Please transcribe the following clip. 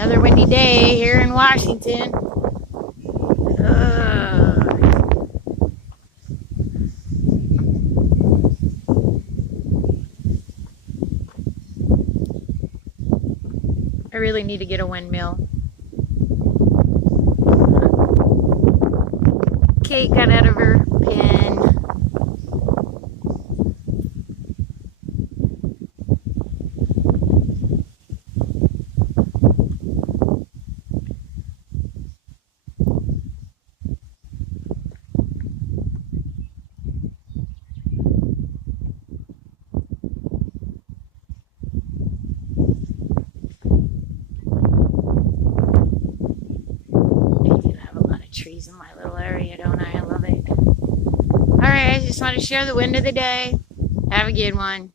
Another windy day here in Washington. I really need to get a windmill. Kate got out of her pen. Trees in my little area, don't I? I love it. Alright, I just want to share the wind of the day. Have a good one.